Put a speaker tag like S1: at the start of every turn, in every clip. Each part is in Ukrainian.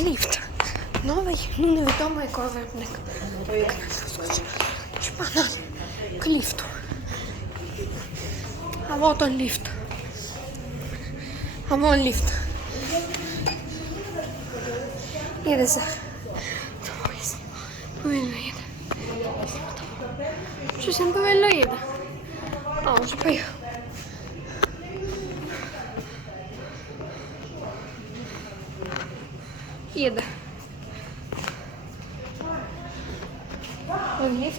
S1: ліфт. Новий, невідомий який виробник. Погнали к ліфту. А вот он ліфт. А вон ліфт. Їде за. Повільно їде. Щось він повільно їде. А, вже поїхав. Їде. Ліфт.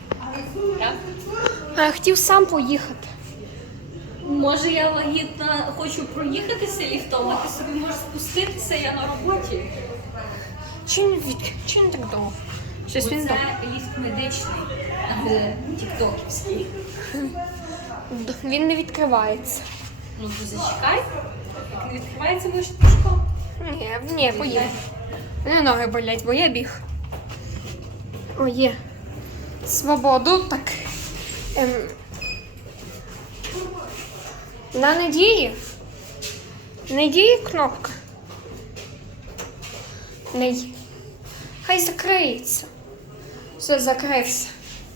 S1: А я хотів сам поїхати.
S2: Може, я вагітна, хочу проїхатися ліфтом, а ти собі можеш спуститися, я на роботі.
S1: Чи не так довго? Щось він
S2: Це ліфт медичний, а не тіктоківський.
S1: Він не відкривається.
S2: Ну, то зачекай. Як не відкривається, можеш пішком.
S1: Ні, поїду. Мене ноги болять, бо я біг. О, є. Свободу, так. На надії. Не діє кнопка. Не. Хай закриється. Все, закрився.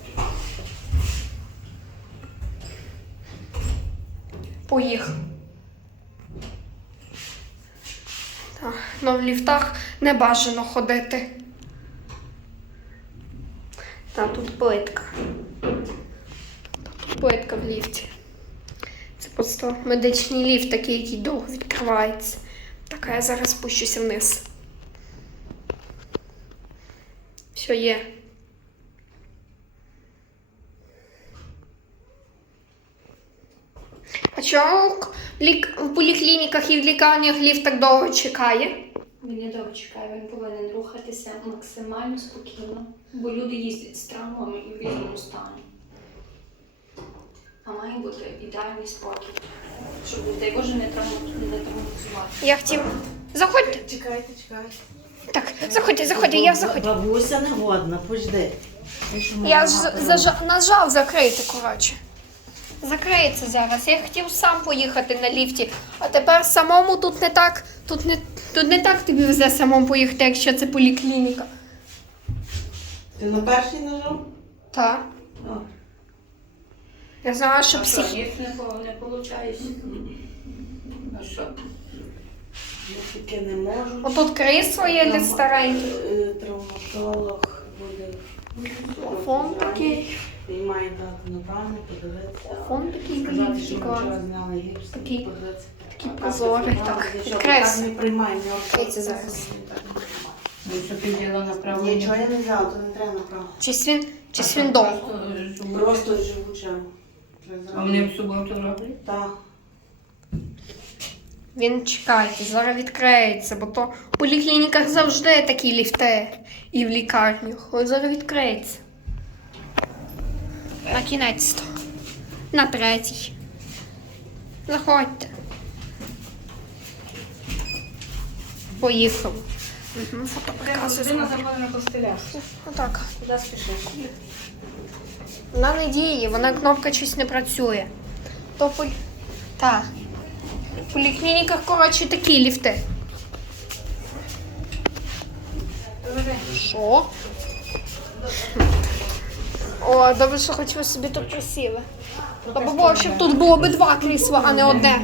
S1: Поїхав. Так, но в ліфтах не бажано ходити. Та тут плитка. Тут плитка в ліфті. Це просто медичний ліфт, такий, який довго відкривається. Так, а я зараз спущуся вниз. Все є. А чому в поліклініках і в лікарнях ліфт так довго чекає?
S2: Він не довго чекає, він повинен рухатися максимально спокійно, бо люди їздять з травмами і в різному стані. А має бути ідеальний спокій, щоб, дай Боже, не травматизувати.
S1: Я хотів... Заходьте.
S3: Чекайте.
S1: Так, заходьте, я заходжу.
S3: Бабуся не годна, пожди.
S1: Я ж нажав закрити, коротше. Закриється зараз. Я хотів сам поїхати на ліфті, а тепер самому тут не так, тут не так тобі везе самому поїхати, якщо це поліклініка.
S3: Ти на перший нажав?
S1: Так.
S3: О.
S1: Я знала, що псих...
S2: Ліфт не виходить. А що?
S3: Я таке не можу.
S1: Отут крісло є для стареньких.
S3: Травматолог буде.
S1: Фон такий.
S3: Він має дати направлення, подивитися.
S1: Фон такий,
S3: Сказати, що ми
S1: клас.
S3: вчора зняли гіпс.
S1: Такий.
S3: Подивитися.
S1: Такий прозорий, так.
S3: Що,
S1: Відкрився.
S3: так не приймає.
S1: Відкриється зараз.
S2: Що ти взяла направлення?
S3: Нічого я не взяла, то не треба направлення.
S1: Чись він довго.
S3: Просто живуча.
S2: А вони в суботу роблять?
S3: Так.
S1: Він чекайте, зараз відкриється, бо то у поліклініках завжди такі ліфти. І в лікарнях. Ось зараз відкриється. На кінець-то. На третій. Заходьте. Поїхав. Фото показую.
S2: Людина заходить на костелях.
S1: Отак.
S2: Куди спішиш?
S1: Вона не діє, вона кнопка щось не працює. То Так. В поліклініках, коротше, такі ліфти. Що? О, добре, що хоч ви собі тут красиве. Бабо, щоб тут було би два крісла, а не одне.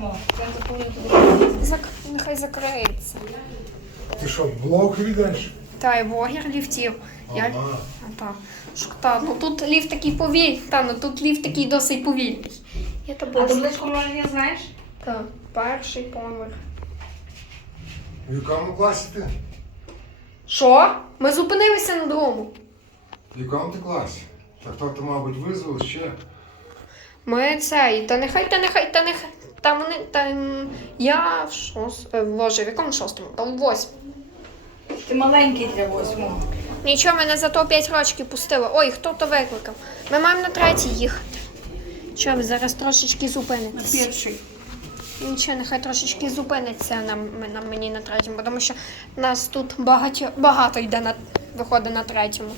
S1: Нехай закриється.
S4: Ти що, блок ведеш?
S1: Та й блогер ліфтів.
S4: Ага.
S1: Ну тут ліфт такий повільний. Ну тут ліфт такий досить повільний. Я
S2: А табличку не знаєш?
S1: Так, перший поверх.
S4: В якому класі ти?
S1: Що? Ми зупинилися на другому.
S4: В якому ти класі? Та хто ти, мабуть, визвав ще?
S1: Ми цей, та нехай. Там вони, я в в якому шостому? Та в восьмому.
S2: Ти маленький для восьмого.
S1: Нічого, мене зато 5 років пустили. Ой, хто то викликав? Ми маємо на третій їхати. Що, ви зараз трошечки зупинитесь?
S2: Перший.
S1: Нічого, нехай трошечки зупиниться на мені на третьому, тому що нас тут багато йде виходить на третьому.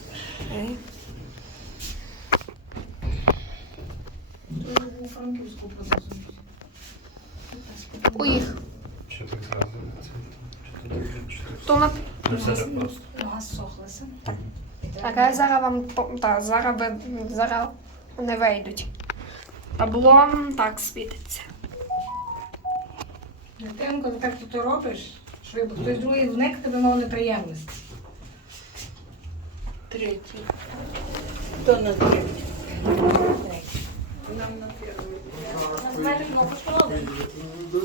S2: У Франківську подозумість.
S1: Поїхав.
S4: Що ти зразу?
S1: То на...
S5: Нога зсохлася.
S1: Так, а я зараз вам... Так, зараз вони вийдуть. Табло так світиться.
S5: Дитинко, ти так тут робиш, що якби хтось другий вник, тебе мав неприємності.
S3: Третій. Хто на третій? Нам на перший.
S5: Знаєте, кнопочку робить?